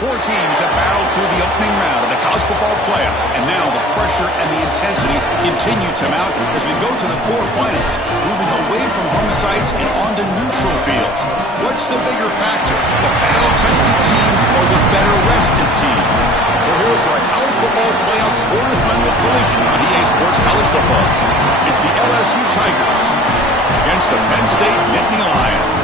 Four teams have battled through the opening round of the college football playoff, and now the pressure and the intensity continue to mount as we go to the quarterfinals, moving away from home sites and onto neutral fields. What's the bigger factor, the battle-tested team or the better-rested team? We're here for a college football playoff quarterfinal collision on EA Sports College Football. It's the LSU Tigers against the Penn State Nittany Lions.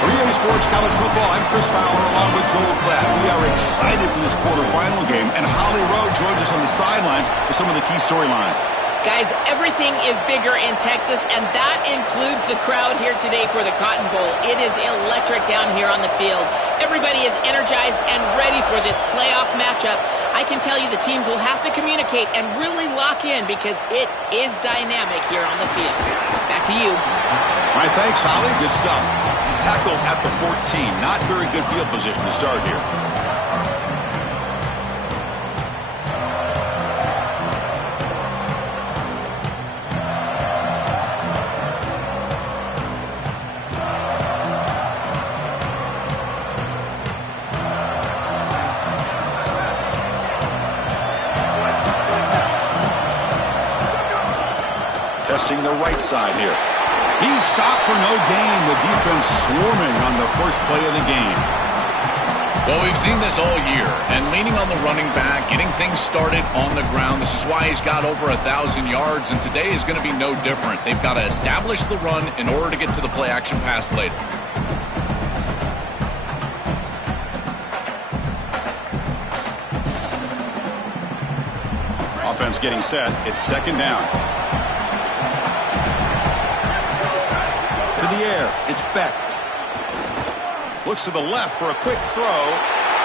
For EA Sports College Football, I'm Chris Fowler along with Joel Klatt. We are excited for this quarterfinal game, and Holly Rowe joins us on the sidelines with some of the key storylines. Guys, everything is bigger in Texas, and that includes the crowd here today for the Cotton Bowl. It is electric down here on the field. Everybody is energized and ready for this playoff matchup. I can tell you the teams will have to communicate and really lock in because it is dynamic here on the field. Back to you. All right, thanks, Holly. Good stuff. Tackle at the 14. Not very good field position to start here. Testing the right side here. He's stopped for no gain. The defense swarming on the first play of the game. Well, we've seen this all year, and leaning on the running back, getting things started on the ground. This is why he's got over 1,000 yards, and today is going to be no different. They've got to establish the run in order to get to the play-action pass later. Offense getting set. It's second down. The air. It's Becht. Looks to the left for a quick throw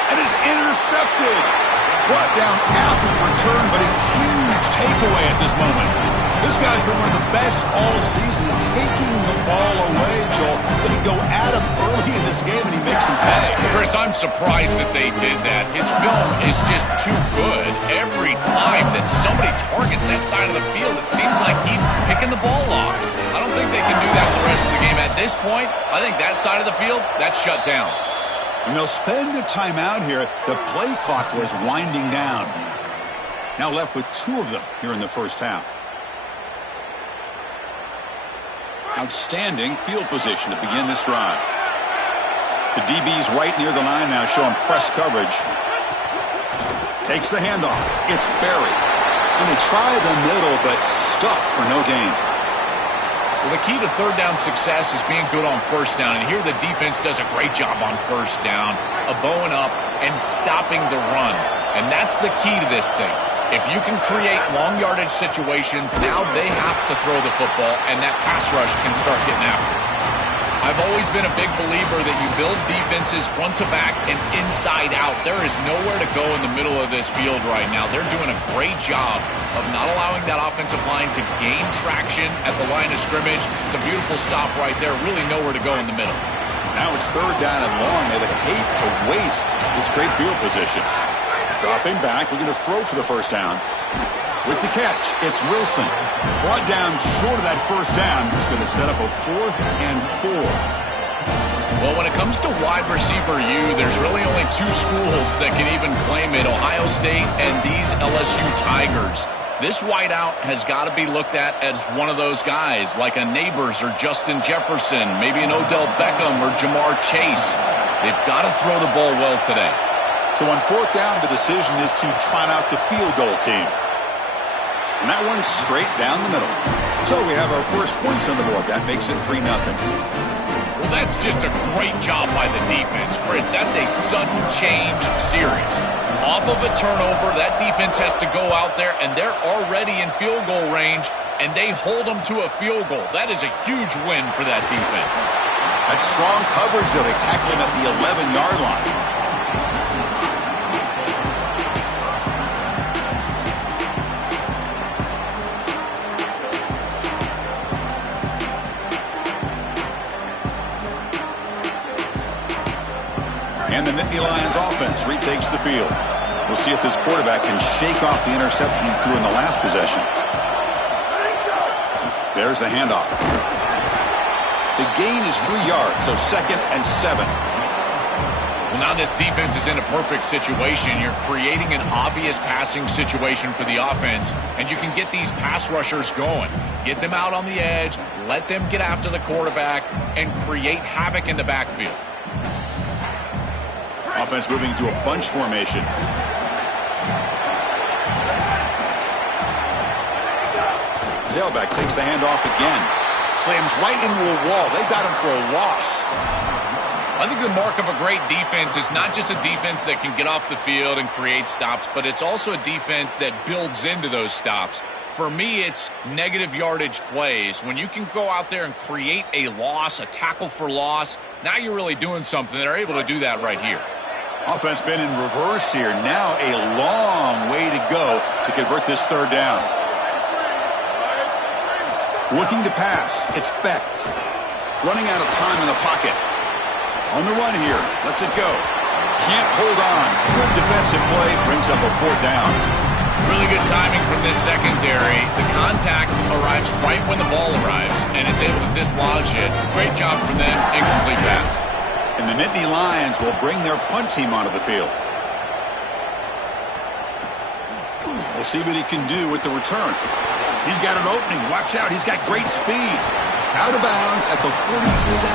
and is intercepted. Brought down after the return, but a huge takeaway at this moment. This guy's been one of the best all season at taking the ball away, Joel. They go at him early in this game and he makes him pay. Chris, I'm surprised that they did that. His film is just too good. Every time that somebody targets that side of the field, it seems like he's picking the ball off. I don't think they can do that the rest of the game. At this point, I think that side of the field, that's shut down. And they'll spend a timeout here. The play clock was winding down. Now left with two of them here in the first half. Outstanding field position to begin this drive. The DB's right near the line now, showing press coverage. Takes the handoff. It's Berry. And they try the middle, but stuck for no gain. Well, the key to third down success is being good on first down. And here the defense does a great job on first down, bowing up and stopping the run. And that's the key to this thing. If you can create long yardage situations, now they have to throw the football, and that pass rush can start getting after it. I've always been a big believer that you build defenses front to back and inside out. There is nowhere to go in the middle of this field right now. They're doing a great job of not allowing that offensive line to gain traction at the line of scrimmage. It's a beautiful stop right there. Really nowhere to go in the middle. Now it's third down and long. They would hate to waste this great field position. Dropping back, looking to throw for the first down. With the catch, it's Wilson. Brought down short of that first down. It's going to set up a 4th and 4. Well, when it comes to wide receiver U, there's really only two schools that can even claim it, Ohio State and these LSU Tigers. This wideout has got to be looked at as one of those guys, like a Neighbors or Justin Jefferson, maybe an Odell Beckham or Jamar Chase. They've got to throw the ball well today. So on fourth down, the decision is to trot out the field goal team. And that one's straight down the middle. So we have our first points on the board. That makes it 3-0. Well, that's just a great job by the defense, Chris. That's a sudden change series. Off of a turnover, that defense has to go out there, and they're already in field goal range, and they hold them to a field goal. That is a huge win for that defense. That's strong coverage, though. They tackle him at the 11-yard line. And the Nittany Lions offense retakes the field. We'll see if this quarterback can shake off the interception he threw in the last possession. There's the handoff. The gain is 3 yards, so 2nd and 7. Well, now this defense is in a perfect situation. You're creating an obvious passing situation for the offense, and you can get these pass rushers going. Get them out on the edge, let them get after the quarterback, and create havoc in the backfield. Offense moving to a bunch formation. Tailback takes the handoff again. Slams right into a wall. They've got him for a loss. I think the mark of a great defense is not just a defense that can get off the field and create stops, but it's also a defense that builds into those stops. For me, it's negative yardage plays. When you can go out there and create a loss, a tackle for loss, now you're really doing something. They're able to do that right here. Offense been in reverse here. Now a long way to go to convert this third down. Looking to pass. It's Becht. Running out of time in the pocket. On the run here. Lets it go. Can't hold on. Good defensive play. Brings up a fourth down. Really good timing from this secondary. The contact arrives right when the ball arrives, and it's able to dislodge it. Great job from them. Incomplete pass. And the Nittany Lions will bring their punt team onto the field. We'll see what he can do with the return. He's got an opening. Watch out. He's got great speed. Out of bounds at the 47.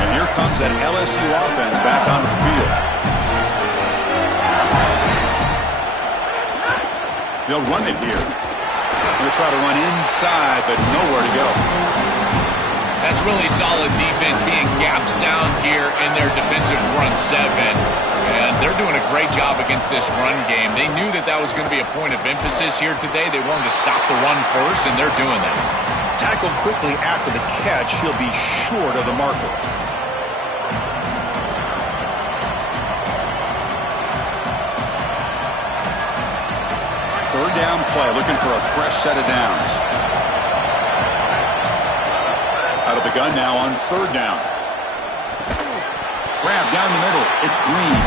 And here comes that LSU offense back onto the field. They'll run it here. They'll try to run inside, but nowhere to go. That's really solid defense, being gap sound here in their defensive front seven. And they're doing a great job against this run game. They knew that that was going to be a point of emphasis here today. They wanted to stop the run first, and they're doing that. Tackled quickly after the catch. He'll be short of the marker. Third down play, looking for a fresh set of downs. Out of the gun now on third down. Grab down the middle. It's Green.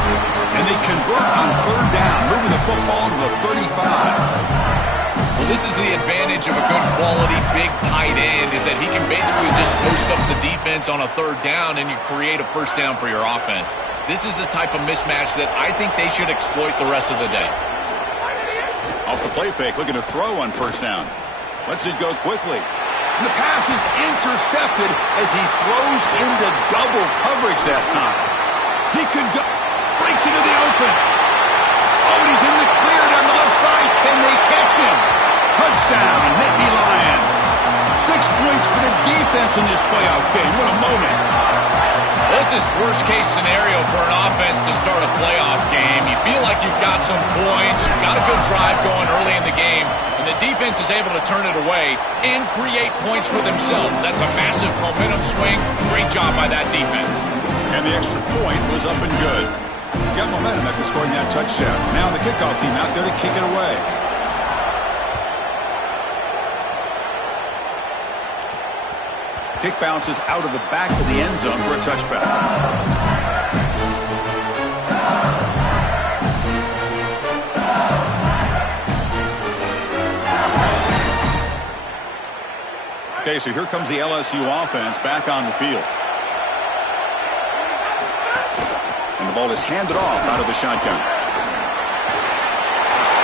And they convert on third down, moving the football to the 35. Well, this is the advantage of a good quality big tight end, is that he can basically just post up the defense on a third down and you create a first down for your offense. This is the type of mismatch that I think they should exploit the rest of the day. Off the play fake, looking to throw on first down. Lets it go quickly. And the pass is intercepted as he throws into double coverage that time. He could go. Breaks into the open. Oh, and he's in the clear down the left side. Can they catch him? Touchdown, Nittany Lions. 6 points for the defense in this playoff game. What a moment. This is worst-case scenario for an offense to start a playoff game. You feel like you've got some points, you've got a good drive going early in the game, and the defense is able to turn it away and create points for themselves. That's a massive momentum swing. Great job by that defense. And the extra point was up and good. Got momentum after scoring that touchdown. Now the kickoff team out there to kick it away. Kick bounces out of the back of the end zone for a touchback. Okay, so here comes the LSU offense back on the field. And the ball is handed off out of the shotgun.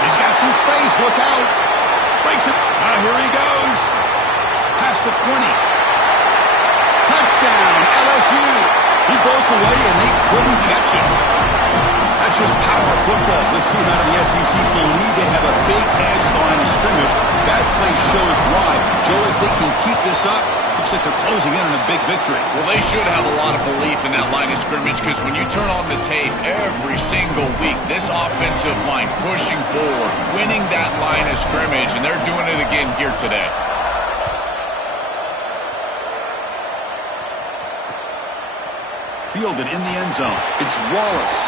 He's got some space. Look out. Breaks it. Here he goes. Past the 20. Touchdown, LSU. He broke away and they couldn't catch him. That's just power football. This team out of the SEC believe they have a big edge at the line of scrimmage. That play shows why. Joe, if they can keep this up, looks like they're closing in on a big victory. Well, they should have a lot of belief in that line of scrimmage, because when you turn on the tape every single week, this offensive line pushing forward, winning that line of scrimmage, and they're doing it again here today. Fielded in the end zone. It's Wallace.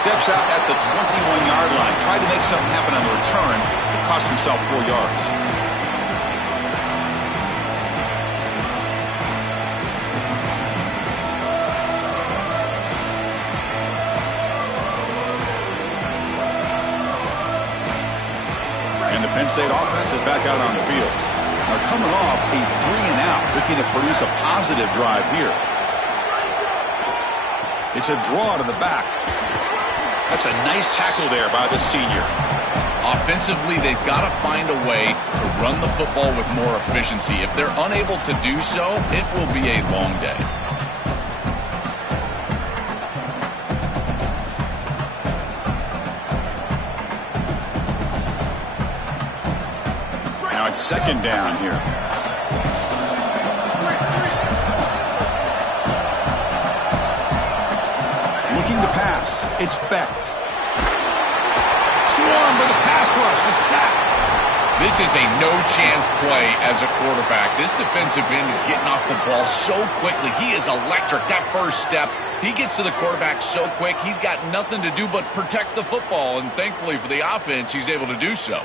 Steps out at the 21-yard line. Tried to make something happen on the return. It cost himself 4 yards. And the Penn State offense is back out on the field. are coming off a 3-and-out, looking to produce a positive drive here. It's a draw to the back. That's a nice tackle there by the senior. Offensively, they've got to find a way to run the football with more efficiency. If they're unable to do so, it will be a long day. Now it's second down here. Looking to pass. It's Becht. Swarm with a pass rush. A sack. This is a no-chance play as a quarterback. This defensive end is getting off the ball so quickly. He is electric. That first step, he gets to the quarterback so quick, he's got nothing to do but protect the football, and thankfully for the offense, he's able to do so.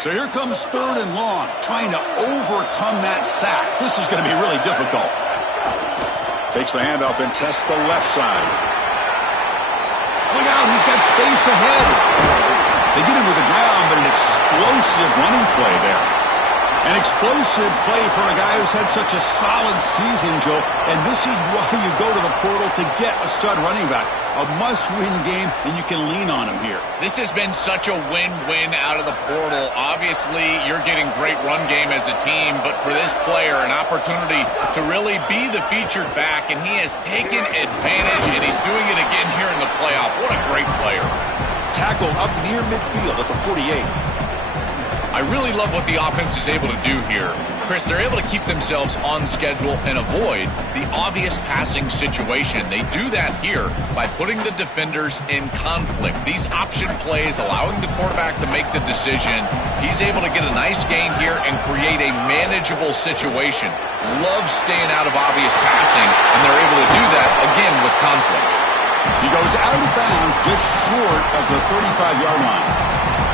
So here comes third and long, trying to overcome that sack. This is going to be really difficult. Takes the handoff and tests the left side. Look out, he's got space ahead. They get him to the ground, but an explosive running play there. An explosive play for a guy who's had such a solid season, Joe. And this is why you go to the portal to get a stud running back. A must-win game, and you can lean on him here. This has been such a win-win out of the portal. Obviously, you're getting great run game as a team, but for this player, an opportunity to really be the featured back, and he has taken advantage, and he's doing it again here in the playoff. What a great player. Tackle up near midfield at the 48. I really love what the offense is able to do here. Chris, they're able to keep themselves on schedule and avoid the obvious passing situation. They do that here by putting the defenders in conflict. These option plays allowing the quarterback to make the decision. He's able to get a nice gain here and create a manageable situation. Love staying out of obvious passing, and they're able to do that, again, with conflict. He goes out of bounds just short of the 35-yard line.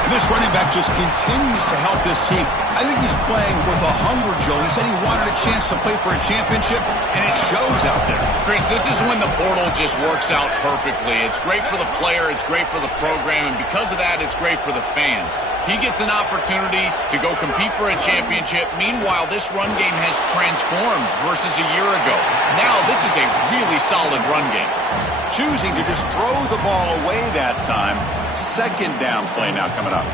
And this running back just continues to help this team. I think he's playing with a hunger, Joe. He said he wanted a chance to play for a championship, and it shows out there. Chris, this is when the portal just works out perfectly. It's great for the player, it's great for the program, and because of that, it's great for the fans. He gets an opportunity to go compete for a championship. Meanwhile, this run game has transformed versus a year ago. Now, this is a really solid run game. Choosing to just throw the ball away that time. Second down play now coming up.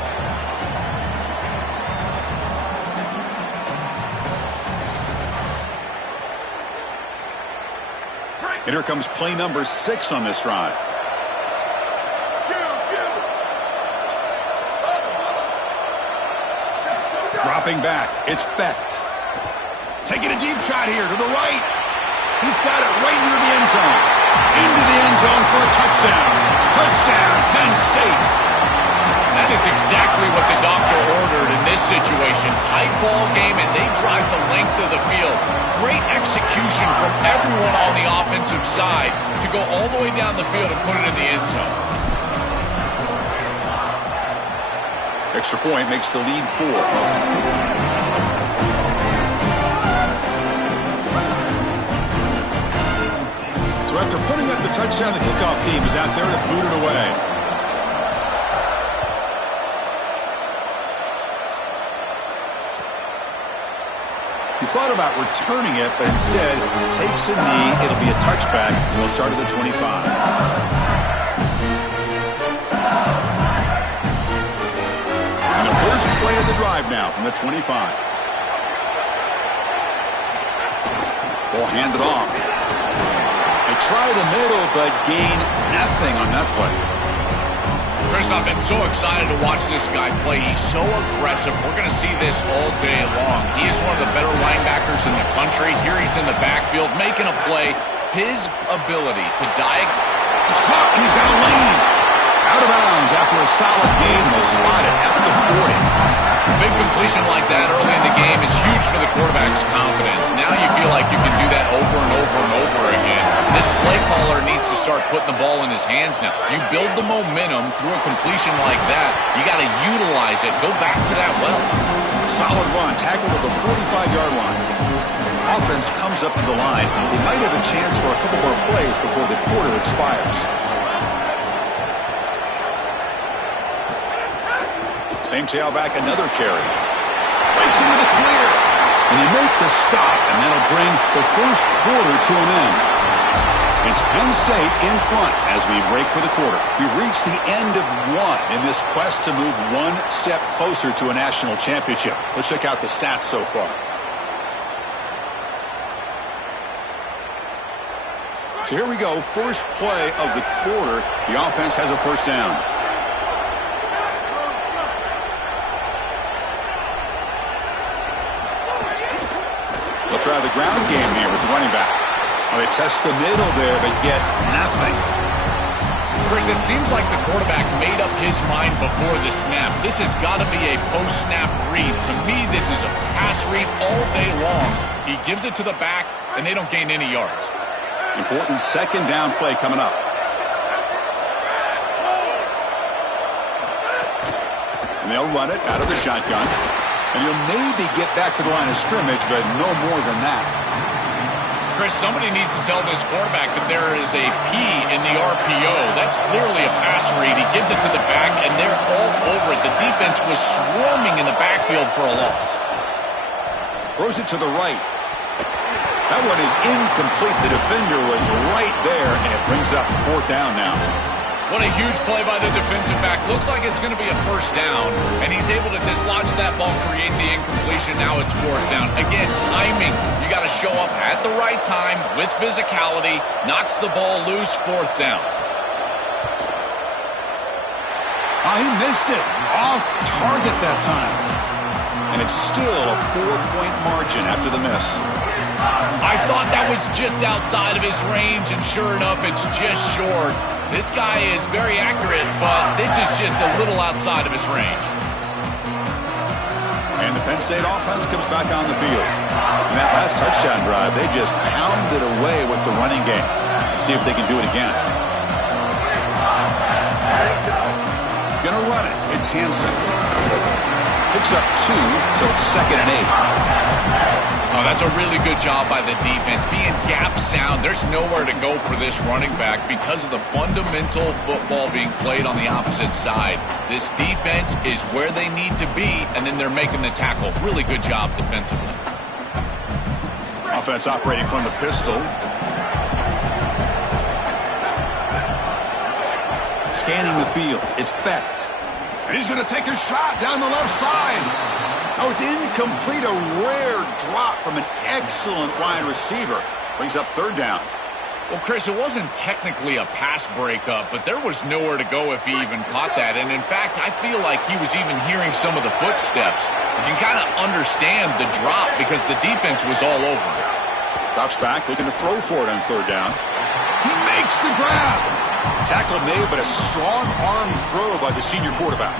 And here comes play number 6 on this drive. Dropping back. It's Becht. Taking a deep shot here to the right. He's got it right near the end zone. Into the end zone for a touchdown. Touchdown, Penn State. That is exactly what the doctor ordered in this situation. Tight ball game, and they drive the length of the field. Great execution from everyone on the offensive side to go all the way down the field and put it in the end zone. Extra point makes the lead 4. So after putting up the touchdown, the kickoff team is out there to boot it away. He thought about returning it, but instead takes a knee. It'll be a touchback. We'll start at the 25. And the first play of the drive now from the 25. Ball handed off. They try the middle, but gain nothing on that play. Chris, I've been so excited to watch this guy play. He's so aggressive. We're going to see this all day long. He is one of the better linebackers in the country. Here he's in the backfield making a play. His ability to It's caught, and he's got a lane. Out of bounds after a solid game. They'll spot it at the 40. A big completion like that early in the game is huge for the quarterback's confidence. Now you feel like you can do that over and over and over again. This play caller needs to start putting the ball in his hands now. You build the momentum through a completion like that. You got to utilize it. Go back to that well. Solid run, tackle to the 45-yard line. Offense comes up to the line. They might have a chance for a couple more plays before the quarter expires. Same tailback, another carry. Takes him to the clear. And they make the stop, and that'll bring the first quarter to an end. It's Penn State in front as we break for the quarter. We've reached the end of one in this quest to move one step closer to a national championship. Let's check out the stats so far. So here we go, first play of the quarter. The offense has a first down. They'll try the ground game here with the running back. Well, they test the middle there, but get nothing. Chris, it seems like the quarterback made up his mind before the snap. This has got to be a post-snap read. To me, this is a pass read all day long. He gives it to the back, and they don't gain any yards. Important second down play coming up. And they'll run it out of the shotgun. And he'll maybe get back to the line of scrimmage, but no more than that. Chris, somebody needs to tell this quarterback that there is a P in the RPO. That's clearly a pass read. He gives it to the back, and they're all over it. The defense was swarming in the backfield for a loss. Throws it to the right. That one is incomplete. The defender was right there, and it brings up fourth down now. What a huge play by the defensive back. Looks like it's going to be a first down, and he's able to dislodge that ball, create the incompletion. Now it's fourth down. Again, timing. You got to show up at the right time with physicality. Knocks the ball loose, fourth down. Oh, he missed it. Off target that time. And it's still a 4-point margin after the miss. I thought that was just outside of his range, and sure enough, it's just short. This guy is very accurate, but this is just a little outside of his range. And the Penn State offense comes back on the field. In that last touchdown drive, they just pounded away with the running game. Let's see if they can do it again. Gonna run it. It's Hansen. Picks up 2, so it's 2nd and 8. Oh, that's a really good job by the defense. Being gap sound, there's nowhere to go for this running back because of the fundamental football being played on the opposite side. This defense is where they need to be, and then they're making the tackle. Really good job defensively. Offense operating from the pistol. Scanning the field. It's Becht. And he's going to take a shot down the left side. Oh, it's incomplete. A rare drop from an excellent wide receiver. Brings up third down. Well, Chris, it wasn't technically a pass breakup, but there was nowhere to go if he even caught that. And, in fact, I feel like he was even hearing some of the footsteps. You can kind of understand the drop because the defense was all over it. Drops back, looking to throw for it on third down. He makes the grab. Tackle made, but a strong arm throw by the senior quarterback.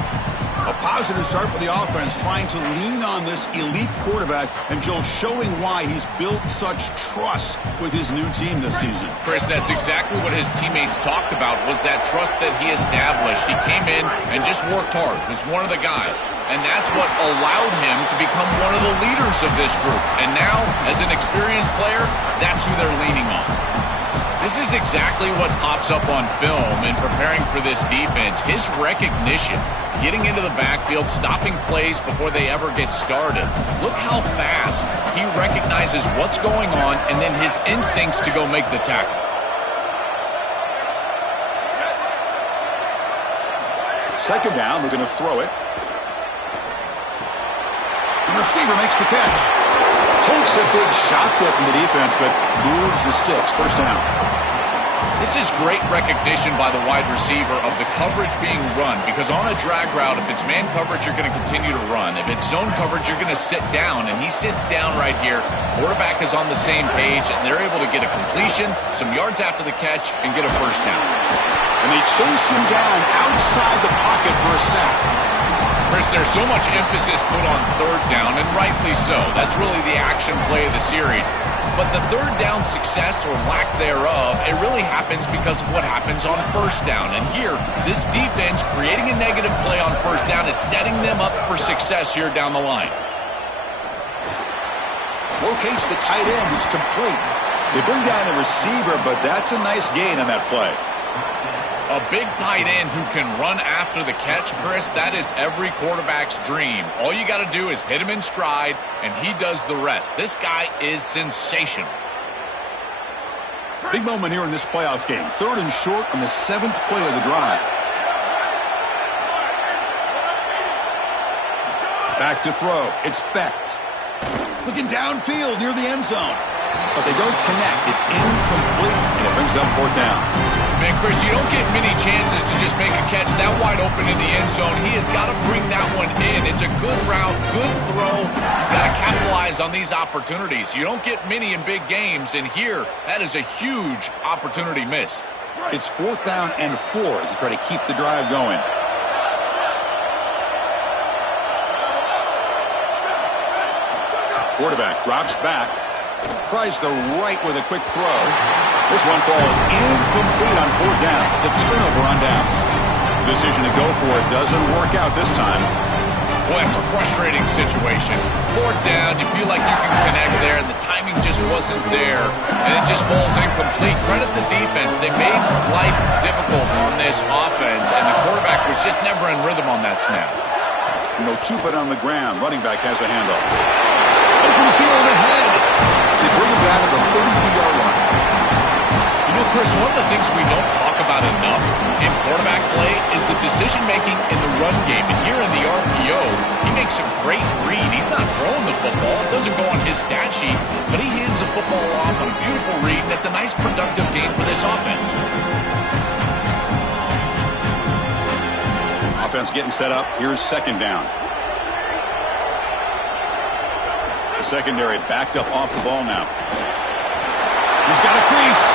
A positive start for the offense, trying to lean on this elite quarterback, and Joe showing why he's built such trust with his new team this season. Chris, that's exactly what his teammates talked about, was that trust that he established. He came in and just worked hard, was one of the guys, and that's what allowed him to become one of the leaders of this group. And now, as an experienced player, that's who they're leaning on. This is exactly what pops up on film in preparing for this defense. His recognition, getting into the backfield, stopping plays before they ever get started. Look how fast he recognizes what's going on and then his instincts to go make the tackle. Second down, we're going to throw it. The receiver makes the catch. Takes a big shot there from the defense, but moves the sticks. First down. This is great recognition by the wide receiver of the coverage being run, because on a drag route, if it's man coverage, you're going to continue to run. If it's zone coverage, you're going to sit down, and he sits down right here. Quarterback is on the same page, and they're able to get a completion, some yards after the catch, and get a first down. And they chase him down outside the pocket for a sack. Chris, there's so much emphasis put on third down, and rightly so. That's really the action play of the series. But the third down success or lack thereof, it really happens because of what happens on first down. And here, this defense creating a negative play on first down is setting them up for success here down the line. Locates the tight end. It's complete. They bring down the receiver, but that's a nice gain on that play. A big tight end who can run after the catch, Chris, that is every quarterback's dream. All you got to do is hit him in stride, and he does the rest. This guy is sensational. Big moment here in this playoff game. 3rd and short on the 7th play of the drive. Back to throw. It's Becht. Looking downfield near the end zone. But they don't connect. It's incomplete, and it brings up 4th down. Man, Chris, you don't get many chances to just make a catch that wide open in the end zone. He has got to bring that one in. It's a good route, good throw. You've got to capitalize on these opportunities. You don't get many in big games, and here, that is a huge opportunity missed. It's 4th down and 4 as you try to keep the drive going. Quarterback drops back. Tries the right with a quick throw. This one falls incomplete on 4th down. It's a turnover on downs. The decision to go for it doesn't work out this time. Boy, it's a frustrating situation. 4th down, you feel like you can connect there, and the timing just wasn't there, and it just falls incomplete. Credit the defense. They made life difficult on this offense, and the quarterback was just never in rhythm on that snap. And they'll keep it on the ground. Running back has the handoff. Open field ahead. They bring him down at the 32-yard line. You know, Chris, one of the things we don't talk about enough in quarterback play is the decision-making in the run game. And here in the RPO, he makes a great read. He's not throwing the football. It doesn't go on his stat sheet, but he hands the football off on a beautiful read. And that's a nice, productive game for this offense. Offense getting set up. Here's 2nd down. The secondary backed up off the ball now. He's got a crease.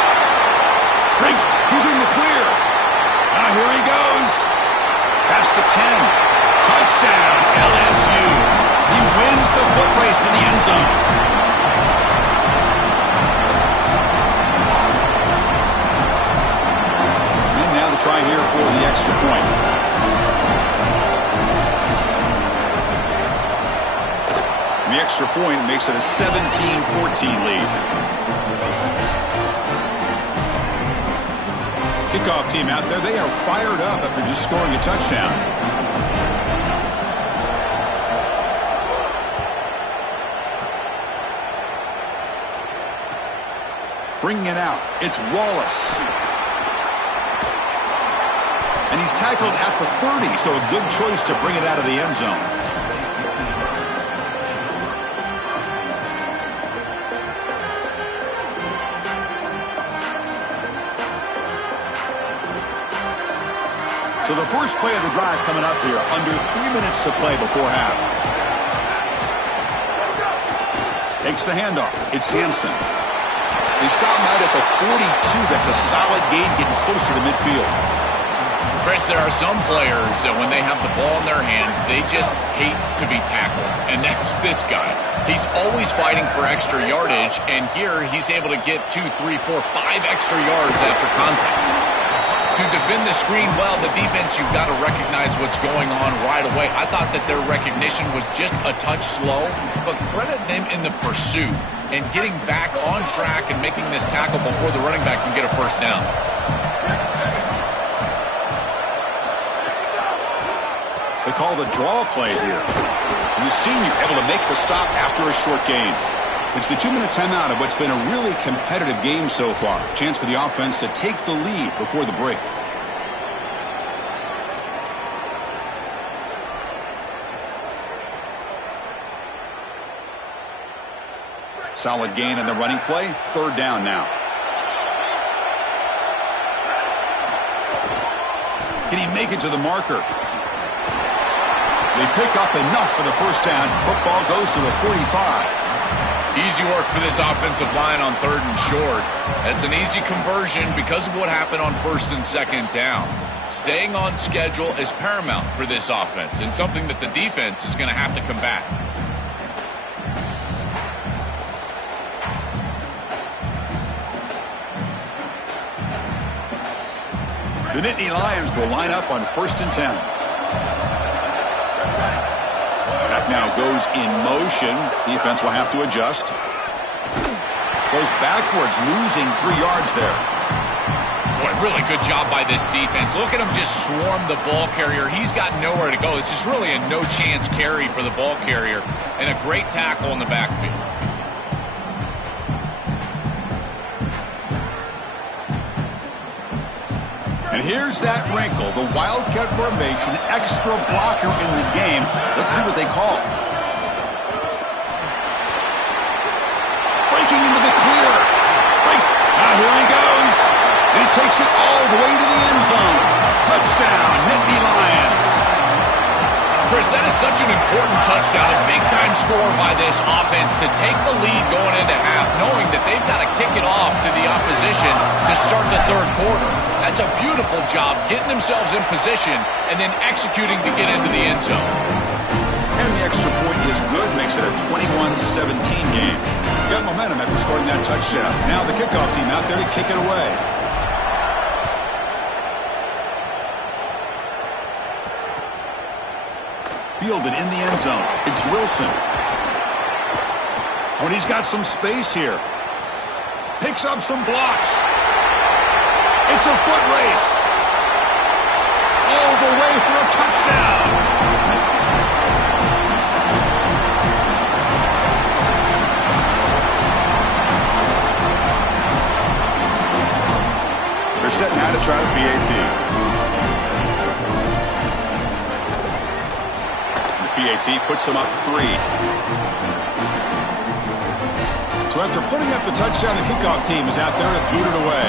Briggs, he's in the clear. Now here he goes. Past the 10. Touchdown, LSU. He wins the foot race to the end zone. And now the try here for the extra point. The extra point makes it a 17-14 lead. Kickoff team out there, they are fired up after just scoring a touchdown. Bringing it out, it's Wallace. And he's tackled at the 30, so a good choice to bring it out of the end zone. So the first play of the drive coming up here, under 3 minutes to play before half. Takes the handoff. It's Hansen. They stop him out at the 42. That's a solid gain, getting closer to midfield. Chris, there are some players that when they have the ball in their hands, they just hate to be tackled. And that's this guy. He's always fighting for extra yardage, and here he's able to get 2, 3, 4, 5 extra yards after contact. To defend the screen well, the defense, you've got to recognize what's going on right away. I thought that their recognition was just a touch slow, but credit them in the pursuit and getting back on track and making this tackle before the running back can get a first down. They call the draw play here. And the senior able to make the stop after a short gain. It's the 2-minute timeout of what's been a really competitive game so far. Chance for the offense to take the lead before the break. Solid gain in the running play. 3rd down now. Can he make it to the marker? They pick up enough for the first down. Football goes to the 45. Easy work for this offensive line on 3rd and short. That's an easy conversion because of what happened on 1st and 2nd down. Staying on schedule is paramount for this offense and something that the defense is going to have to combat. The Nittany Lions will line up on 1st and 10. Back now goes in motion. Defense will have to adjust. Goes backwards, losing 3 yards there. Boy, really good job by this defense. Look at him just swarm the ball carrier. He's got nowhere to go. It's just really a no-chance carry for the ball carrier, and a great tackle in the backfield. And here's that wrinkle, the Wildcat formation, extra blocker in the game. Let's see what they call. Breaking into the clear. Now here he goes. And he takes it all the way to the end zone. Touchdown, Nittany Lions. Chris, that is such an important touchdown, a big-time score by this offense to take the lead going into half, knowing that they've got to kick it off to the opposition to start the third quarter. That's a beautiful job, getting themselves in position and then executing to get into the end zone. And the extra point is good, makes it a 21-17 game. Got momentum after scoring that touchdown. Now the kickoff team out there to kick it away. Fielded in the end zone. It's Wilson. When he's got some space here. Picks up some blocks. It's a foot race. All the way for a touchdown. They're setting out to try the PAT. The PAT puts them up 3. So after putting up the touchdown, the kickoff team is out there to boot it away.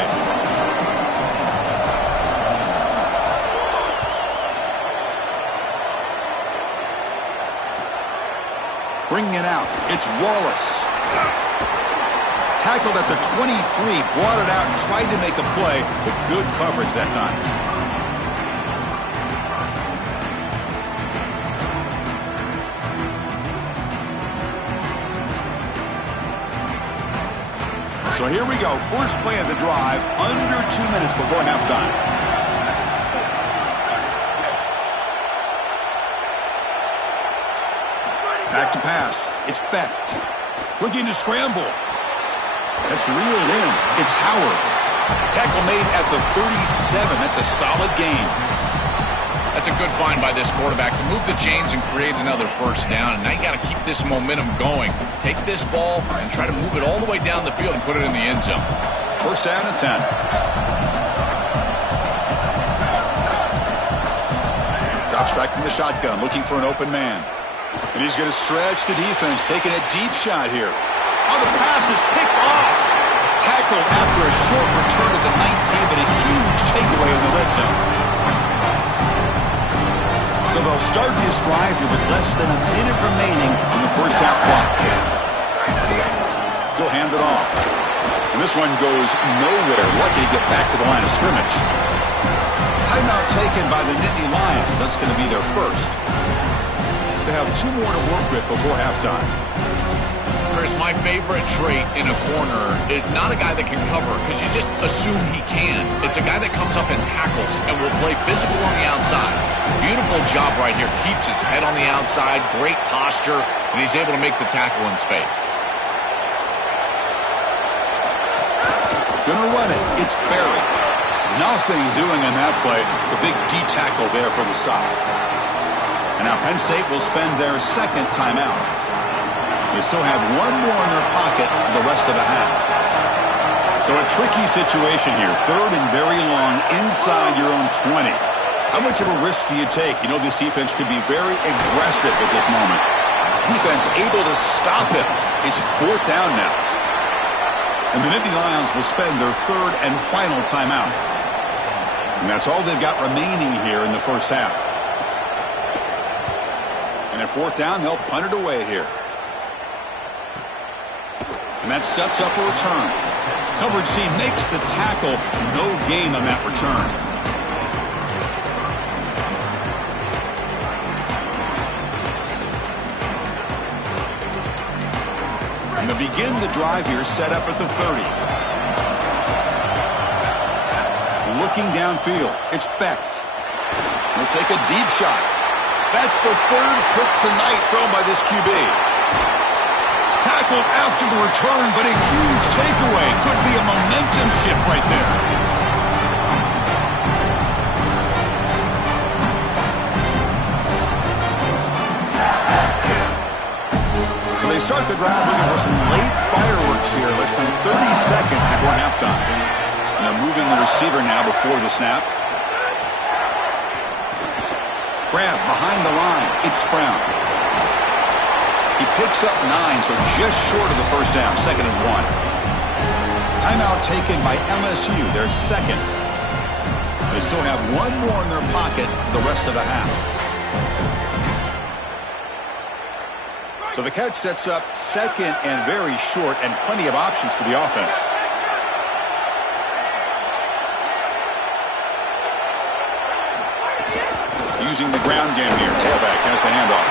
Bringing it out, it's Wallace. Tackled at the 23, brought it out and tried to make a play, but good coverage that time. So here we go, first play of the drive, under 2 minutes before halftime. Back to pass, it's Becht. Looking to scramble. That's reeled in. It's Howard. Tackle made at the 37. That's a solid gain. That's a good find by this quarterback to move the chains and create another first down. And now you got to keep this momentum going. Take this ball and try to move it all the way down the field and put it in the end zone. First down and 10. Drops back from the shotgun, looking for an open man. And he's going to stretch the defense, taking a deep shot here. Oh, the pass is picked off. Tackled after a short return to the 19, but a huge takeaway in the red zone. So they'll start this drive here with less than a minute remaining on the first half clock. He'll hand it off. And this one goes nowhere. Lucky to get back to the line of scrimmage. Timeout taken by the Nittany Lions. That's going to be their first. They have 2 more to work with before halftime. Chris, my favorite trait in a corner is not a guy that can cover because you just assume he can. It's a guy that comes up and tackles and will play physical on the outside. Beautiful job right here. Keeps his head on the outside, great posture, and he's able to make the tackle in space. Gonna run it. It's Berry. Nothing doing in that play. The big D tackle there for the stop. And now Penn State will spend their second timeout. They still have 1 more in their pocket for the rest of the half. So a tricky situation here. 3rd and very long inside your own 20. How much of a risk do you take? You know this defense could be very aggressive at this moment. Defense able to stop it. It's 4th down now. And the Nittany Lions will spend their 3rd and final timeout. And that's all they've got remaining here in the first half. And at 4th down, they'll punt it away here. And that sets up a return. Coverage C makes the tackle. No gain on that return. And to begin the drive here, set up at the 30. Looking downfield, it's Becht. He'll take a deep shot. That's the 3rd pick tonight thrown by this QB. Tackled after the return, but a huge takeaway. Could be a momentum shift right there. start the drive looking for some late fireworks here, less than 30 seconds before halftime. And they're moving the receiver now before the snap. Grab behind the line. It's Brown. He picks up 9, so just short of the first down, 2nd and 1. Timeout taken by LSU, their second. They still have one more in their pocket for the rest of the half. So the catch sets up 2nd and very short, and plenty of options for the offense. Using the ground game here. Tailback has the handoff.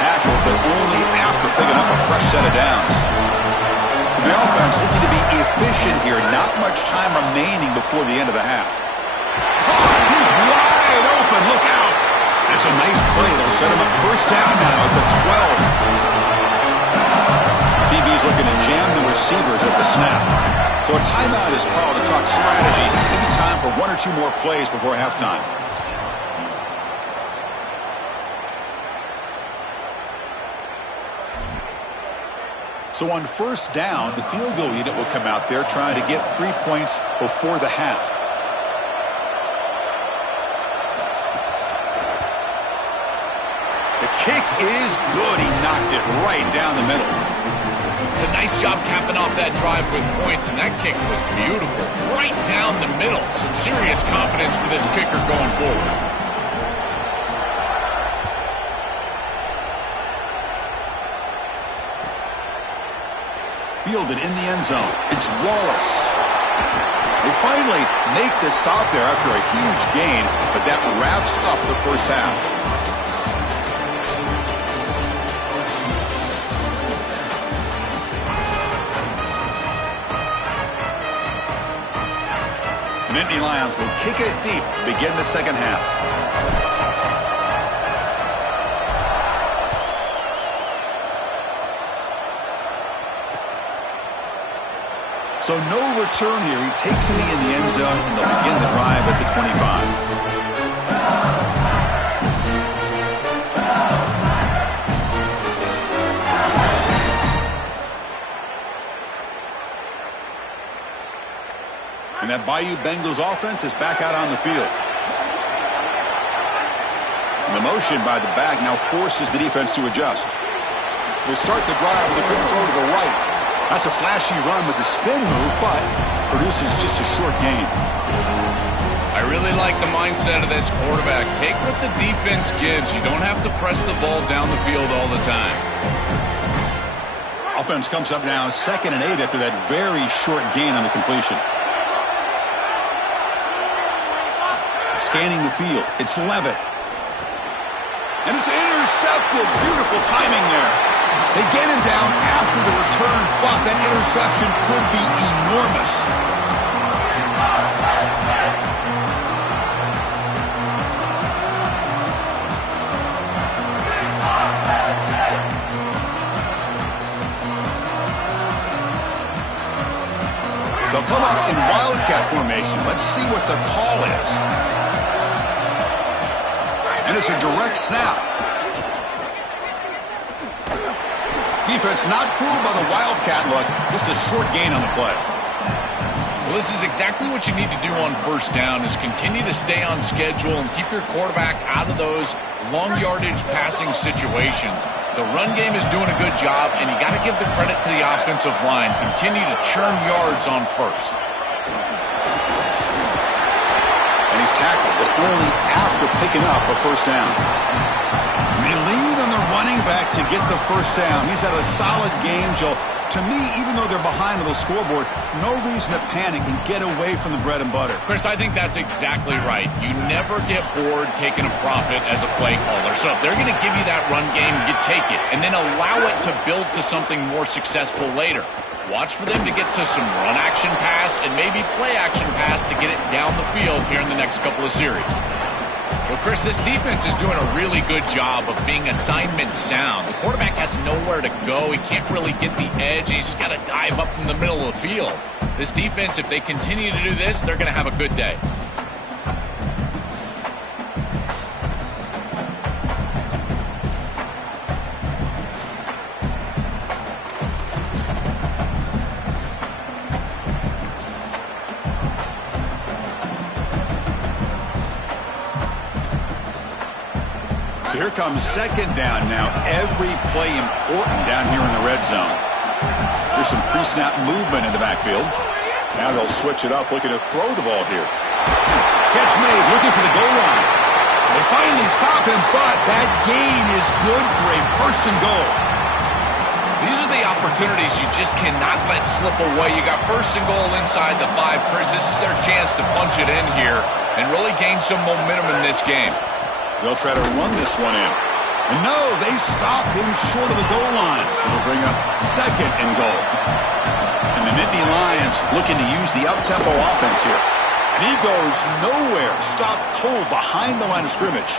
Tackle, but only after picking up a fresh set of downs. So the offense looking to be efficient here. Not much time remaining before the end of the half. He's wide open. Look out. That's a nice play. It'll set him up first down now at the 12. DB's looking to jam the receivers at the snap. So a timeout is called to talk strategy. Maybe time for 1 or 2 more plays before halftime. So on first down, the field goal unit will come out there trying to get 3 points before the half. The kick is good. He knocked it right down the middle. It's a nice job capping off that drive with points, and that kick was beautiful. Right down the middle. Some serious confidence for this kicker going forward. Fielded in the end zone. It's Wallace. They finally make the stop there after a huge gain, but that wraps up the first half. Nittany Lions will kick it deep to begin the second half. So no return here. He takes it in the end zone, and they'll begin the drive at the 25. And that Bayou Bengals offense is back out on the field. And the motion by the back now forces the defense to adjust. They start the drive with a good throw to the right. That's a flashy run with the spin move, but produces just a short gain. I really like the mindset of this quarterback. Take what the defense gives. You don't have to press the ball down the field all the time. Offense comes up now 2nd and 8 after that very short gain on the completion. Scanning the field. It's Levitt. And it's intercepted. Beautiful timing there. They get him down after the return, but that interception could be enormous. They'll come up in Wildcat formation. Let's see what the call is. And it's a direct snap. Defense not fooled by the Wildcat look. Just a short gain on the play. Well, this is exactly what you need to do on first down is continue to stay on schedule and keep your quarterback out of those long yardage passing situations. The run game is doing a good job, and you got to give the credit to the offensive line. Continue to churn yards on first. And he's tackled, but only after picking up a first down. They lean on the running back to get the first down. He's had a solid game, Joe. To me, even though they're behind on the scoreboard, no reason to panic and get away from the bread and butter. Chris, I think that's exactly right. You never get bored taking a profit as a play caller. So if they're going to give you that run game, you take it, and then allow it to build to something more successful later. Watch for them to get to some run action pass and maybe play action pass to get it down the field here in the next couple of series. Well, Chris, this defense is doing a really good job of being assignment sound. The quarterback has nowhere to go. He can't really get the edge. He's just got to dive up in the middle of the field. This defense, if they continue to do this, they're going to have a good day. So here comes second down now. Every play important down here in the red zone. Here's some pre-snap movement in the backfield. Now they'll switch it up, looking to throw the ball here. Catch made, looking for the goal line. They finally stop him, but that gain is good for a first and goal. These are the opportunities you just cannot let slip away. You got first and goal inside the 5. Chris, this is their chance to punch it in here and really gain some momentum in this game. They'll try to run this one in. And no, they stop him short of the goal line. It'll bring up second and goal. And the Nittany Lions looking to use the up-tempo offense here. And he goes nowhere. Stopped cold behind the line of scrimmage.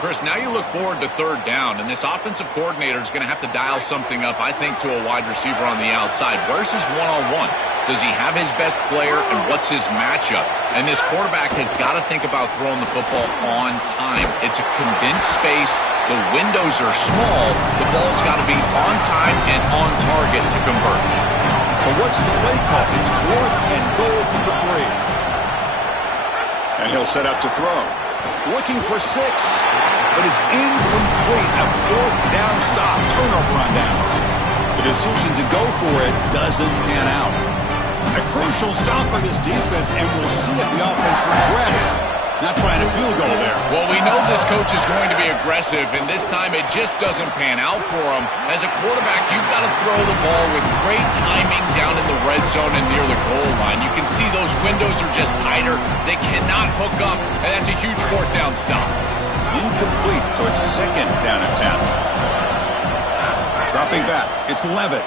Chris, now you look forward to third down, and this offensive coordinator is going to have to dial something up, I think, to a wide receiver on the outside. Where's his one-on-one? Does he have his best player, and what's his matchup? And this quarterback has got to think about throwing the football on time. It's a condensed space. The windows are small. The ball's got to be on time and on target to convert. So what's the play call? It's fourth and goal from the 3. And he'll set up to throw. Looking for 6, but it's incomplete. A fourth down stop. Turnover on downs. The decision to go for it doesn't pan out. A crucial stop by this defense, and we'll see if the offense regrets not trying a field goal there. Well, we know this coach is going to be aggressive, and this time it just doesn't pan out for him. As a quarterback, you've got to throw the ball with great timing down in the red zone and near the goal line. You can see those windows are just tighter. They cannot hook up, and that's a huge fourth down stop. Incomplete, so it's second down at 10. Dropping back, it's Levitt.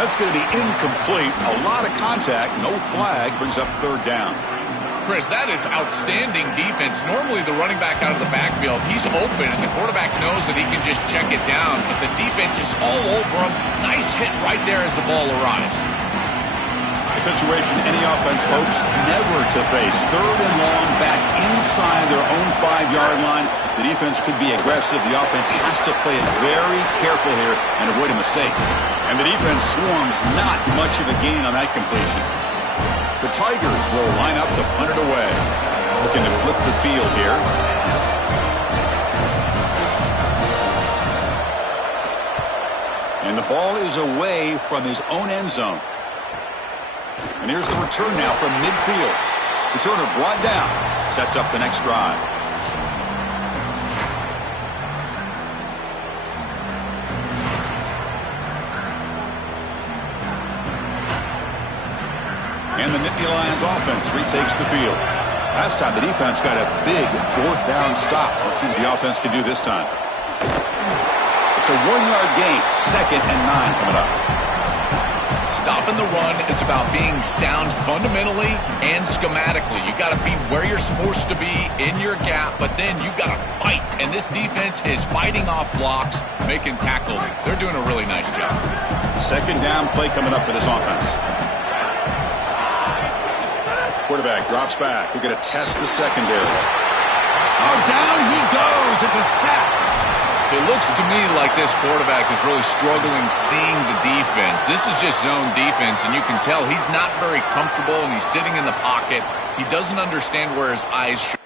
That's going to be incomplete. A lot of contact, no flag, brings up third down. Chris, that is outstanding defense. Normally the running back out of the backfield, he's open, and the quarterback knows that he can just check it down, but the defense is all over him. Nice hit right there as the ball arrives. A situation any offense hopes never to face. Third and long, back inside their own 5-yard line. The defense could be aggressive. The offense has to play it very careful here and avoid a mistake. And the defense swarms not much of a gain on that completion. The Tigers will line up to punt it away. Looking to flip the field here. And the ball is away from his own end zone. And here's the return now from midfield. Returner brought down. Sets up the next drive. And the Nittany Lions offense retakes the field. Last time the defense got a big fourth down stop. Let's see what the offense can do this time. It's a 1-yard gain. Second and 9 coming up. Stopping the run is about being sound fundamentally and schematically. You got to be where you're supposed to be in your gap, but then you got to fight. And this defense is fighting off blocks, making tackles. They're doing a really nice job. Second down play coming up for this offense. Quarterback drops back. We're going to test the secondary. Oh, down he goes. It's a sack. It looks to me like this quarterback is really struggling seeing the defense. This is just zone defense, and you can tell he's not very comfortable, and he's sitting in the pocket. He doesn't understand where his eyes should.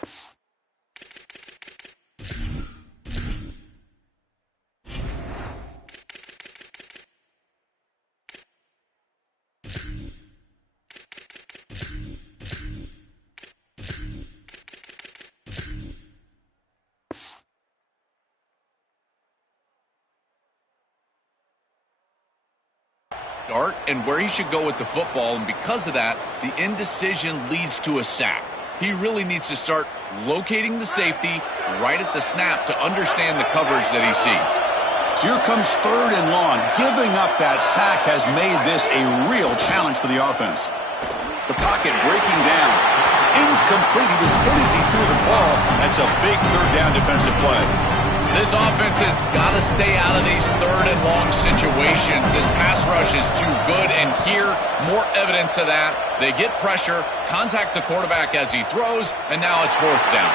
Start and where he should go with the football, and because of that, the indecision leads to a sack. He really needs to start locating the safety right at the snap to understand the coverage that he sees. So here comes third and long. Giving up that sack has made this a real challenge for the offense. The pocket breaking down. Incomplete. He was hit as he threw the ball. That's a big third down defensive play. This offense has got to stay out of these third and long situations. This pass rush is too good, and here, more evidence of that. They get pressure, contact the quarterback as he throws, and now it's fourth down.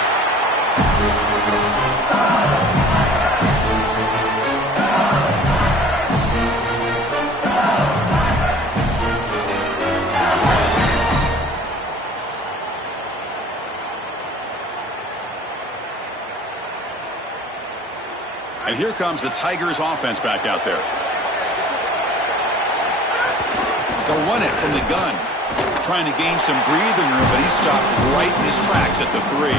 And here comes the Tigers offense back out there. They'll run it from the gun. Trying to gain some breathing room, but he stopped right in his tracks at the 3.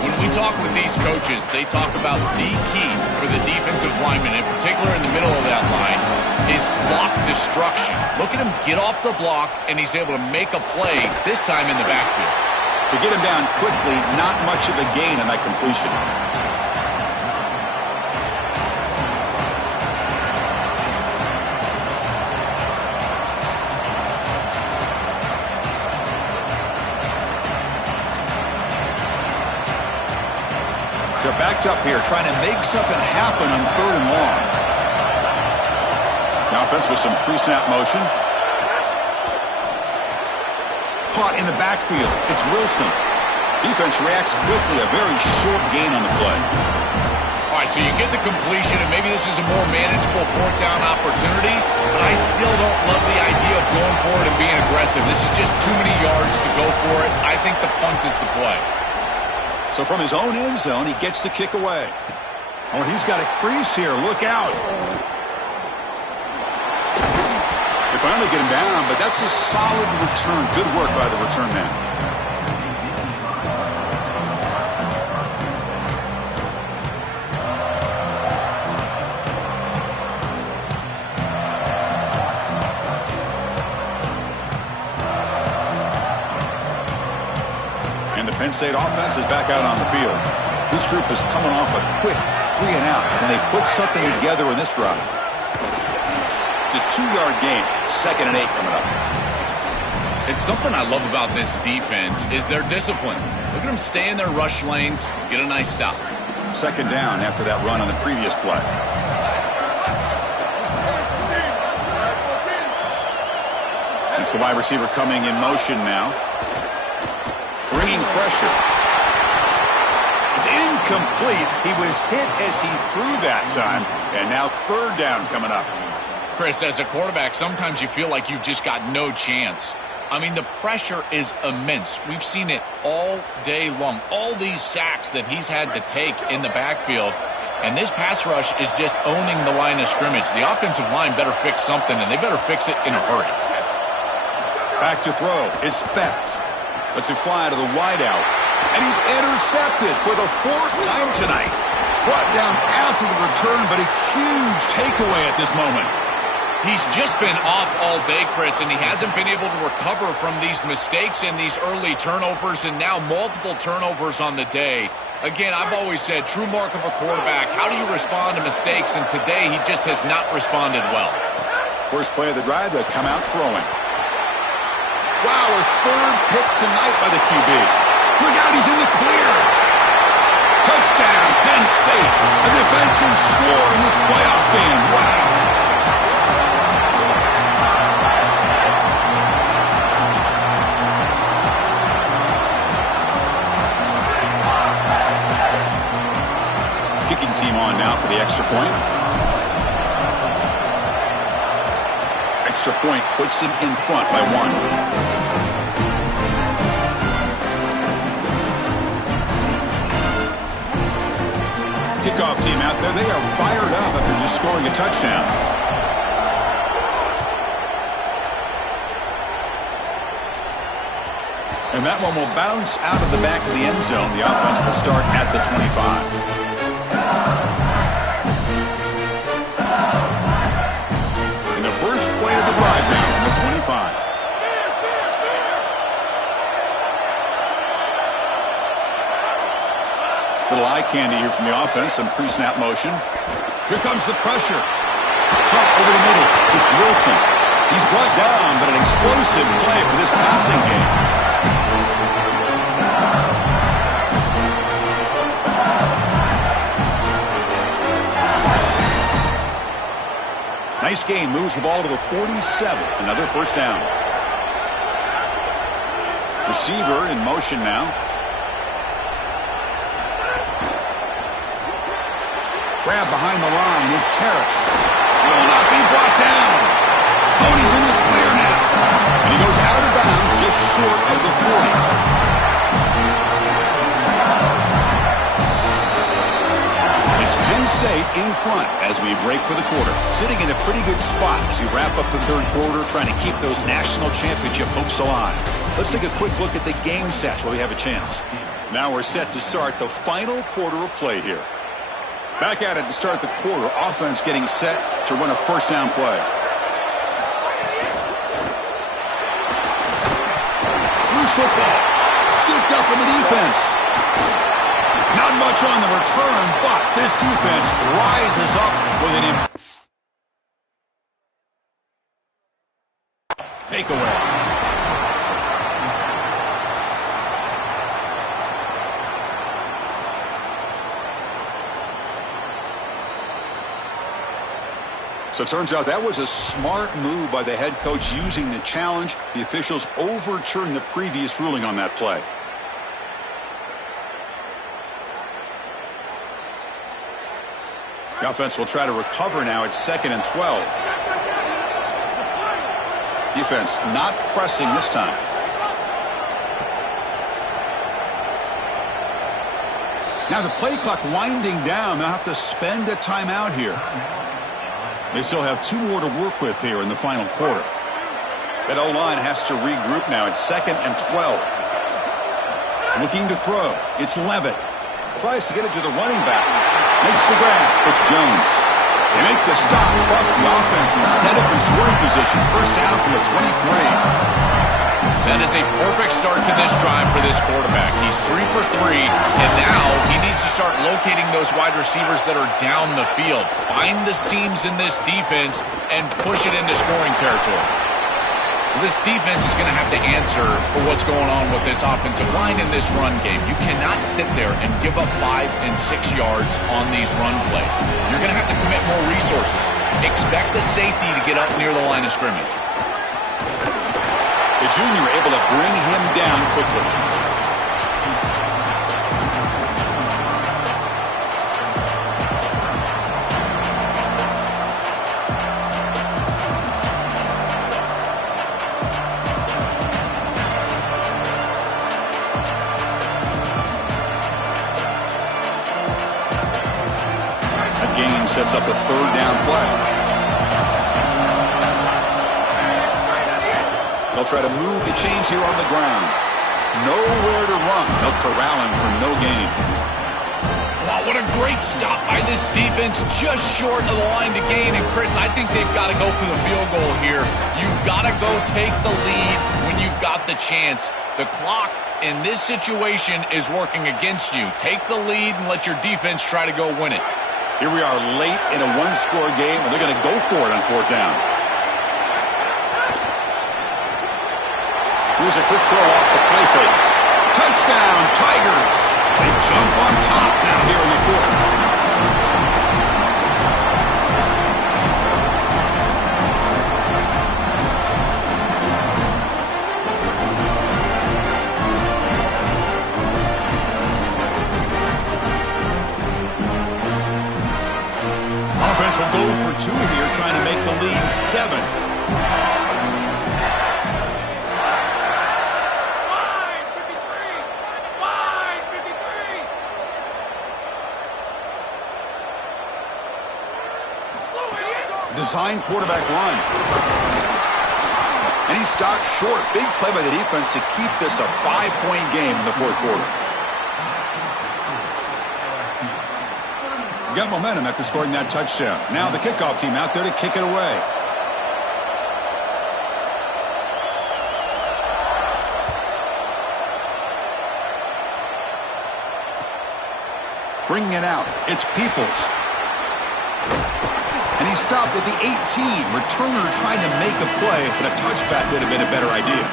When we talk with these coaches, they talk about the key for the defensive lineman, in particular in the middle of that line, is block destruction. Look at him get off the block, and he's able to make a play, this time in the backfield. To get him down quickly, not much of a gain on that completion. They're backed up here, trying to make something happen on 3rd and long. The offense with some pre-snap motion. Caught in the backfield. It's Wilson. Defense reacts quickly. A very short gain on the play. All right, so you get the completion, and maybe this is a more manageable 4th down opportunity, but I still don't love the idea of going for it and being aggressive. This is just too many yards to go for it. I think the punt is the play. So from his own end zone, he gets the kick away. Oh, he's got a crease here. Look out. They finally get him down, but that's a solid return. Good work by the return man. Penn State offense is back out on the field. This group is coming off a quick 3 and out. Can they put something together in this drive? It's a 2-yard gain. 2nd and 8 coming up. It's something I love about this defense is their discipline. Look at them stay in their rush lanes, get a nice stop. 2nd down after that run on the previous play. It's the wide receiver coming in motion now. Bringing pressure. It's incomplete. He was hit as he threw that time. And now 3rd down coming up. Chris, as a quarterback, sometimes you feel like you've just got no chance. I mean, the pressure is immense. We've seen it all day long. All these sacks that he's had to take in the backfield. And this pass rush is just owning the line of scrimmage. The offensive line better fix something, and they better fix it in a hurry. Back to throw. It's Specht. Lets it fly to the wideout. And he's intercepted for the 4th time tonight. Brought down after the return, but a huge takeaway at this moment. He's just been off all day, Chris, and he hasn't been able to recover from these mistakes and these early turnovers, and now multiple turnovers on the day. Again, I've always said, true mark of a quarterback, how do you respond to mistakes? And today, he just has not responded well. First play of the drive, they come out throwing. Wow, a 3rd pick tonight by the QB. Look out, he's in the clear. Touchdown, Penn State. A defensive score in this playoff game. Wow. Kicking team on now for the extra point. Extra point puts him in front by 1. Kickoff team out there, they are fired up after just scoring a touchdown. And that one will bounce out of the back of the end zone. The offense will start at the 25. And the first play of the drive now from the 25. Little eye candy here from the offense, some pre-snap motion. Here comes the pressure. Caught over the middle. It's Wilson. He's brought down, but an explosive play for this passing game. Nice game. Moves the ball to the 47. Another first down. Receiver in motion now. Grab behind the line. It's Harris. Will not be brought down. Pony's in the clear now. And he goes out of bounds just short of the 40. It's Penn State in front as we break for the quarter. Sitting in a pretty good spot as we wrap up the third quarter, trying to keep those national championship hopes alive. Let's take a quick look at the game stats while we have a chance. Now we're set to start the final quarter of play here. Back at it to start the quarter. Offense getting set to run a first down play. Loose football. Scooped up in the defense. Not much on the return, but this defense rises up with an takeaway. So it turns out that was a smart move by the head coach using the challenge. The officials overturned the previous ruling on that play. The offense will try to recover now. It's 2nd and 12. Defense not pressing this time. Now the play clock winding down. They'll have to spend a timeout here. They still have 2 more to work with here in the final quarter. That O-line has to regroup now. It's 2nd and 12. Looking to throw. It's Levitt. Tries to get it to the running back. Makes the grab. It's Jones. They make the stop, but the offense is set up in scoring position. First down from the 23. That is a perfect start to this drive for this quarterback. He's 3 for 3, and now he needs to start locating those wide receivers that are down the field. Find the seams in this defense and push it into scoring territory. This defense is going to have to answer for what's going on with this offensive line in this run game. You cannot sit there and give up 5 and 6 yards on these run plays. You're going to have to commit more resources. Expect the safety to get up near the line of scrimmage. The junior able to bring him down quickly. A gain sets up a 3rd down play. They'll try to move the chains here on the ground. Nowhere to run. They'll corral him for no gain. Wow, what a great stop by this defense, just short of the line to gain. And, Chris, I think they've got to go for the field goal here. You've got to go take the lead when you've got the chance. The clock in this situation is working against you. Take the lead and let your defense try to go win it. Here we are late in a 1-score game, and they're going to go for it on 4th down. Here's a quick throw off the play fake. Touchdown, Tigers. They jump on top now here in the 4th. Offense will go for 2 here, trying to make the lead 7. Design quarterback run. And he stopped short. Big play by the defense to keep this a 5-point game in the 4th quarter. Got momentum after scoring that touchdown. Now the kickoff team out there to kick it away. Bringing it out. It's Peoples. And he stopped with the 18. Returner trying to make a play, but a touchback would have been a better idea.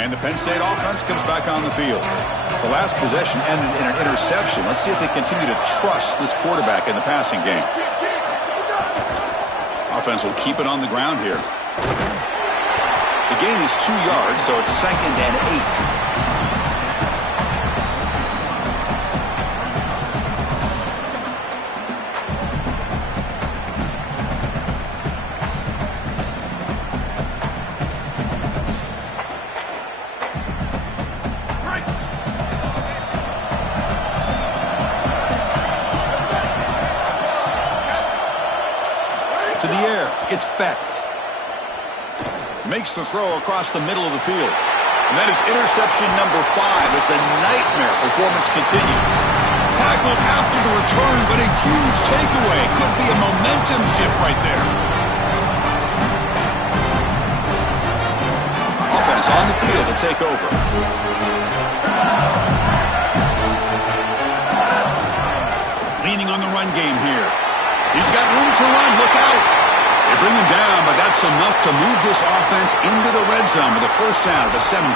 And the Penn State offense comes back on the field. The last possession ended in an interception. Let's see if they continue to trust this quarterback in the passing game. Offense will keep it on the ground here. The gain is 2 yards, so it's 2nd and 8. expect. Makes the throw across the middle of the field. And that is interception number 5 as the nightmare performance continues. Tackled after the return, but a huge takeaway. Could be a momentum shift right there. Offense on the field to take over. Leaning on the run game here. He's got room to run. Look out. They bring him down, but that's enough to move this offense into the red zone with a first down at the 17.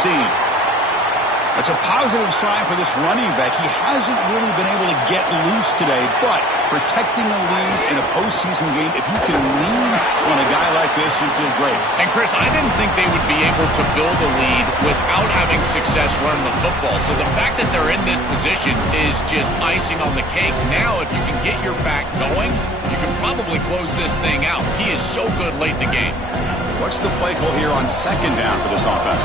That's a positive sign for this running back. He hasn't really been able to get loose today, but protecting a lead in a postseason game, if you can lean on a guy like this, you feel great. And, Chris, I didn't think they would be able to build a lead without having success running the football. So the fact that they're in this position is just icing on the cake. Now, if you can get your back going, you can probably close this thing out. He is so good late in the game. What's the play call here on second down for this offense?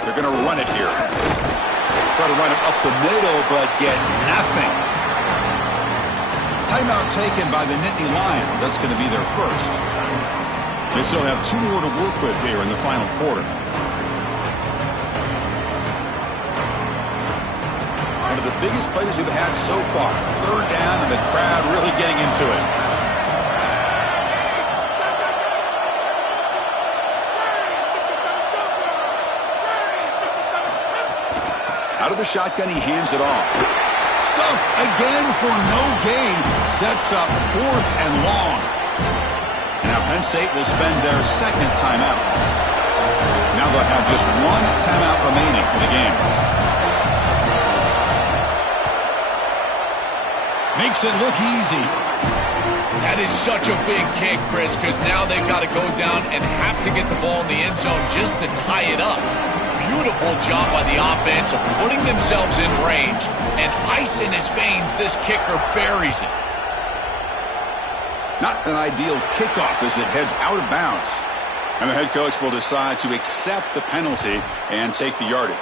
They're going to run it here. Try to run it up the middle, but get nothing. Timeout taken by the Nittany Lions. That's going to be their first. They still have 2 more to work with here in the final quarter. One of the biggest plays we've had so far. Third down, and the crowd really getting into it. Out of the shotgun, he hands it off. Stuff again for no gain. Sets up 4th and long. Now Penn State will spend their second timeout. Now they'll have just 1 timeout remaining for the game. Makes it look easy. That is such a big kick, Chris, because now they've got to go down and have to get the ball in the end zone just to tie it up. Beautiful job by the offense of putting themselves in range, and ice in his veins, this kicker buries it. Not an ideal kickoff as it heads out of bounds. And the head coach will decide to accept the penalty and take the yardage.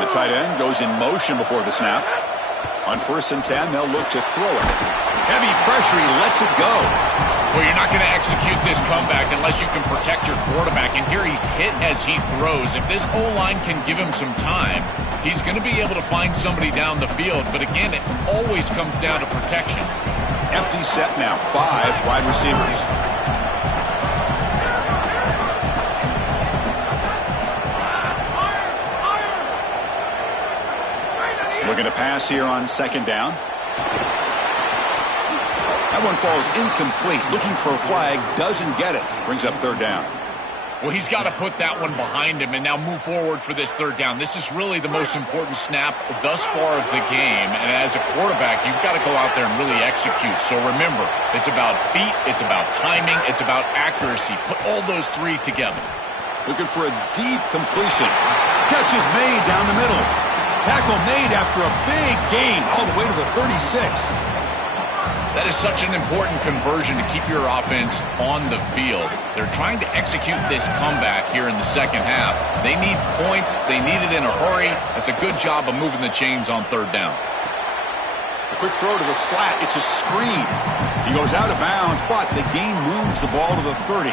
The tight end goes in motion before the snap. On 1st and 10, they'll look to throw it. Heavy pressure, he lets it go. Well, you're not going to execute this comeback unless you can protect your quarterback. And here he's hit as he throws. If this O-line can give him some time, he's going to be able to find somebody down the field. But again, it always comes down to protection. Empty set now, 5 wide receivers. Looking to pass here on second down. That one falls incomplete. Looking for a flag, doesn't get it. Brings up 3rd down. Well, he's got to put that one behind him and now move forward for this 3rd down. This is really the most important snap thus far of the game. And as a quarterback, you've got to go out there and really execute. So remember, it's about feet, it's about timing, it's about accuracy. Put all those 3 together. Looking for a deep completion. Catch is made down the middle. Tackle made after a big gain all the way to the 36. That is such an important conversion to keep your offense on the field. They're trying to execute this comeback here in the second half. They need points. They need it in a hurry. That's a good job of moving the chains on 3rd down. A quick throw to the flat. It's a screen. He goes out of bounds, but the gain moves the ball to the 30.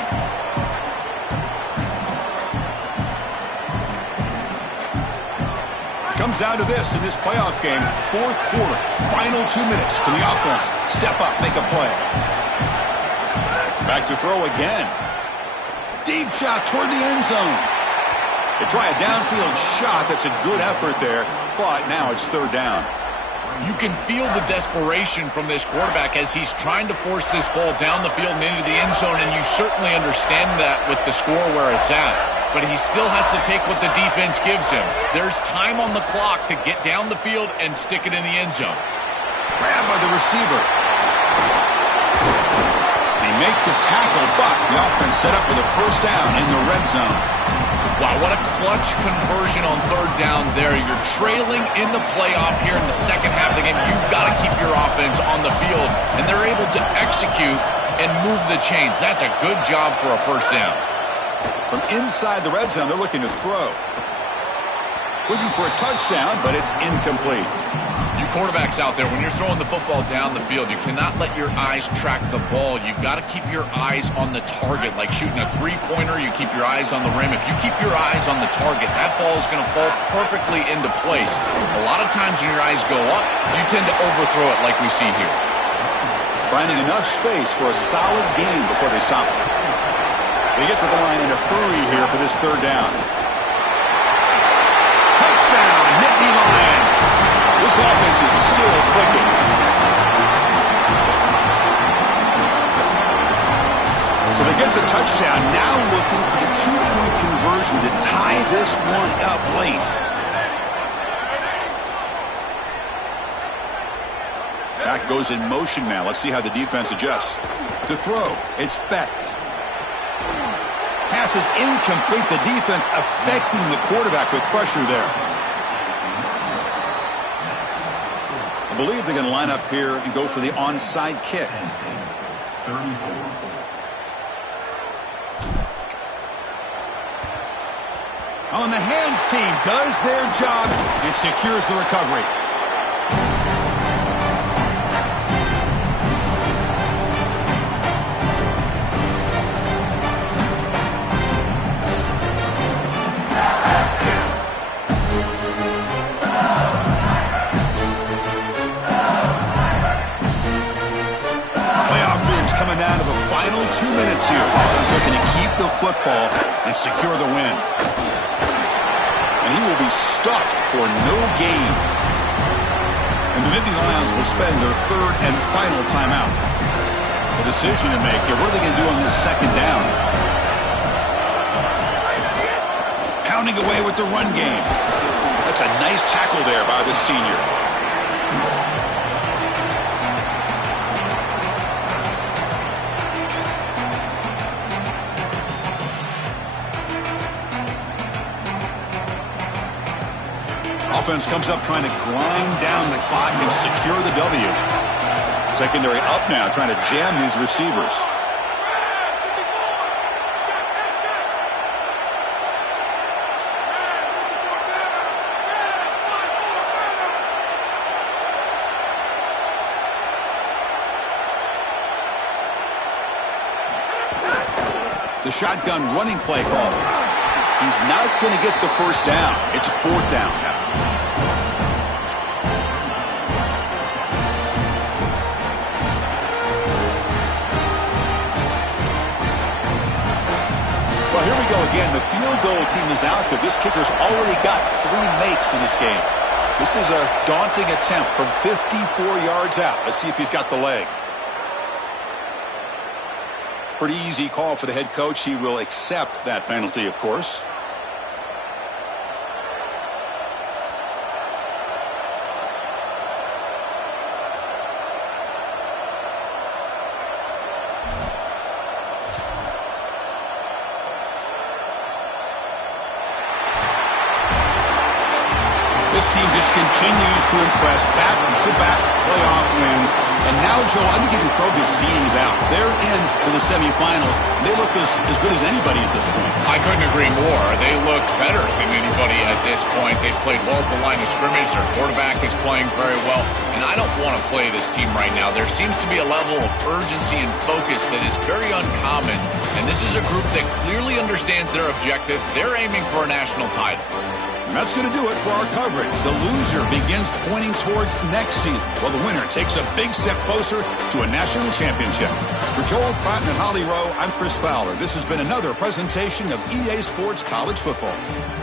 Comes down to this in this playoff game, 4th quarter, final 2 minutes. Can the offense step up, make a play? Back to throw again. Deep shot toward the end zone. They try a downfield shot. That's a good effort there, but now it's 3rd down. You can feel the desperation from this quarterback as he's trying to force this ball down the field and into the end zone, and you certainly understand that with the score where it's at. But he still has to take what the defense gives him. There's time on the clock to get down the field and stick it in the end zone. Grabbed by the receiver. They make the tackle, but the offense set up for the first down in the red zone. Wow, what a clutch conversion on third down there. You're trailing in the playoff here in the second half of the game. You've got to keep your offense on the field, and they're able to execute and move the chains. That's a good job for a first down. From inside the red zone, they're looking to throw. Looking for a touchdown, but it's incomplete. You quarterbacks out there, when you're throwing the football down the field, you cannot let your eyes track the ball. You've got to keep your eyes on the target. Like shooting a three-pointer, you keep your eyes on the rim. If you keep your eyes on the target, that ball is going to fall perfectly into place. A lot of times when your eyes go up, you tend to overthrow it like we see here. Finding enough space for a solid gain before they stop it. They get to the line in a hurry here for this third down. Touchdown, Nittany Lions. This offense is still clicking. So they get the touchdown, now looking for the two-point conversion to tie this one up late. Back goes in motion now. Let's see how the defense adjusts. To throw, it's Becht. Pass is incomplete. The defense affecting the quarterback with pressure there. I believe they're going to line up here and go for the onside kick. On the hands team does their job and secures the recovery. Down to the final 2 minutes here. Offense looking to keep the football and secure the win. And he will be stuffed for no gain. And the Nittany Lions will spend their third and final timeout. A decision to make here. What are they going to do on this second down? Pounding away with the run game. That's a nice tackle there by the senior. Offense comes up trying to grind down the clock and secure the W. Secondary up now trying to jam these receivers. The shotgun running play call. He's not going to get the first down. It's fourth down now. Well, here we go again. The field goal team is out there. This kicker's already got 3 makes in this game. This is a daunting attempt from 54 yards out. Let's see if he's got the leg. Pretty easy call for the head coach. He will accept that penalty, of course. This team just continues to impress, back-to-back playoff wins. And now, Joe, I think you can throw his seams out. They're in to the semifinals. They look as good as anybody at this point. I couldn't agree more. They look better than anybody at this point. They've played well at the line of scrimmage. Their quarterback is playing very well. And I don't want to play this team right now. There seems to be a level of urgency and focus that is very uncommon. And this is a group that clearly understands their objective. They're aiming for a national title. And that's going to do it for our coverage. The loser begins pointing towards next season, while the winner takes a big step closer to a national championship. For Joel Pratt and Holly Rowe, I'm Chris Fowler. This has been another presentation of EA Sports College Football.